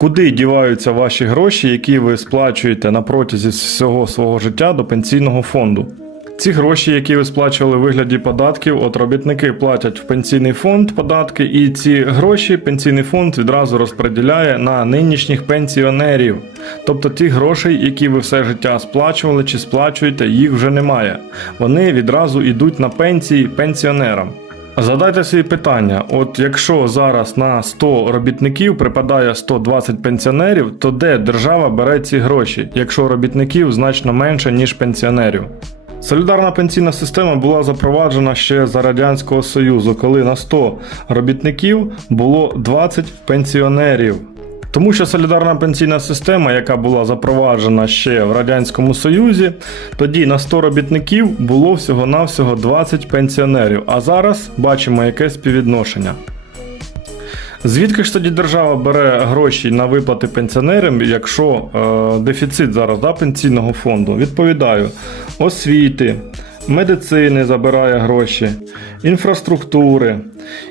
Куди діваються ваші гроші, які ви сплачуєте на протязі всього свого життя до пенсійного фонду? Ці гроші, які ви сплачували в вигляді податків, от робітники платять в пенсійний фонд податки, і ці гроші пенсійний фонд відразу розподіляє на нинішніх пенсіонерів. Тобто тих грошей, які ви все життя сплачували чи сплачуєте, їх вже немає. Вони відразу йдуть на пенсії пенсіонерам. Задайте собі питання: от якщо зараз на 100 робітників припадає 120 пенсіонерів, то де держава бере ці гроші, якщо робітників значно менше, ніж пенсіонерів? Солідарна пенсійна система була запроваджена ще за Радянського Союзу, коли на 100 робітників було 20 пенсіонерів. Тому що солідарна пенсійна система, яка була запроваджена ще в Радянському Союзі, тоді на 100 робітників було всього-навсього 20 пенсіонерів. А зараз бачимо яке співвідношення. Звідки ж тоді держава бере гроші на виплати пенсіонерам, якщо е, дефіцит зараз да, пенсійного фонду? Відповідаю: освіти, медицини забирає гроші, інфраструктури.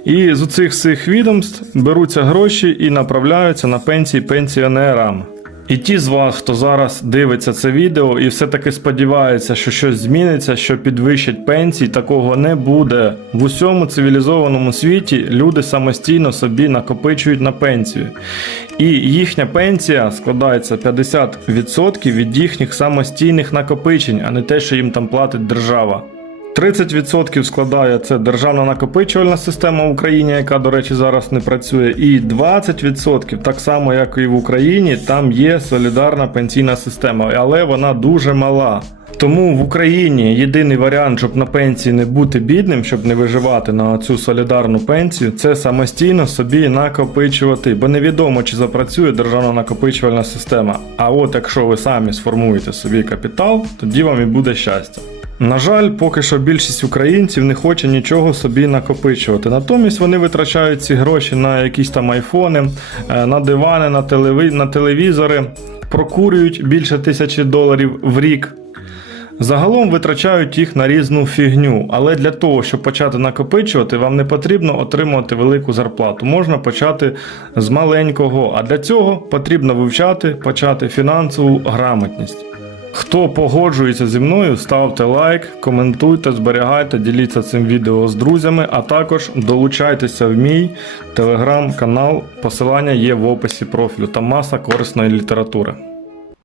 І з цих всіх відомств беруться гроші і направляються на пенсії пенсіонерам. І ті з вас, хто зараз дивиться це відео і все-таки сподівається, що щось зміниться, що підвищать пенсії, такого не буде. В усьому цивілізованому світі люди самостійно собі накопичують на пенсію. І їхня пенсія складається 50% від їхніх самостійних накопичень, а не те, що їм там платить держава. 30% складає це державна накопичувальна система в Україні, яка, до речі, зараз не працює. І 20%, так само як і в Україні, там є солідарна пенсійна система, але вона дуже мала. Тому в Україні єдиний варіант, щоб на пенсії не бути бідним, щоб не виживати на цю солідарну пенсію, це самостійно собі накопичувати, бо невідомо чи запрацює державна накопичувальна система. А от якщо ви самі сформуєте собі капітал, тоді вам і буде щастя. На жаль, поки що більшість українців не хоче нічого собі накопичувати. Натомість вони витрачають ці гроші на якісь там айфони, е, на дивани, на, телеві... на телевізори, прокурюють більше тисячі доларів в рік. Загалом витрачають їх на різну фігню, але для того, щоб почати накопичувати, вам не потрібно отримувати велику зарплату. Можна почати з маленького, а для цього потрібно вивчати, почати фінансову грамотність. Хто погоджується зі мною, ставте лайк, коментуйте, зберігайте, діліться цим відео з друзями, а також долучайтеся в мій телеграм-канал. Посилання є в описі профілю. та маса корисної літератури.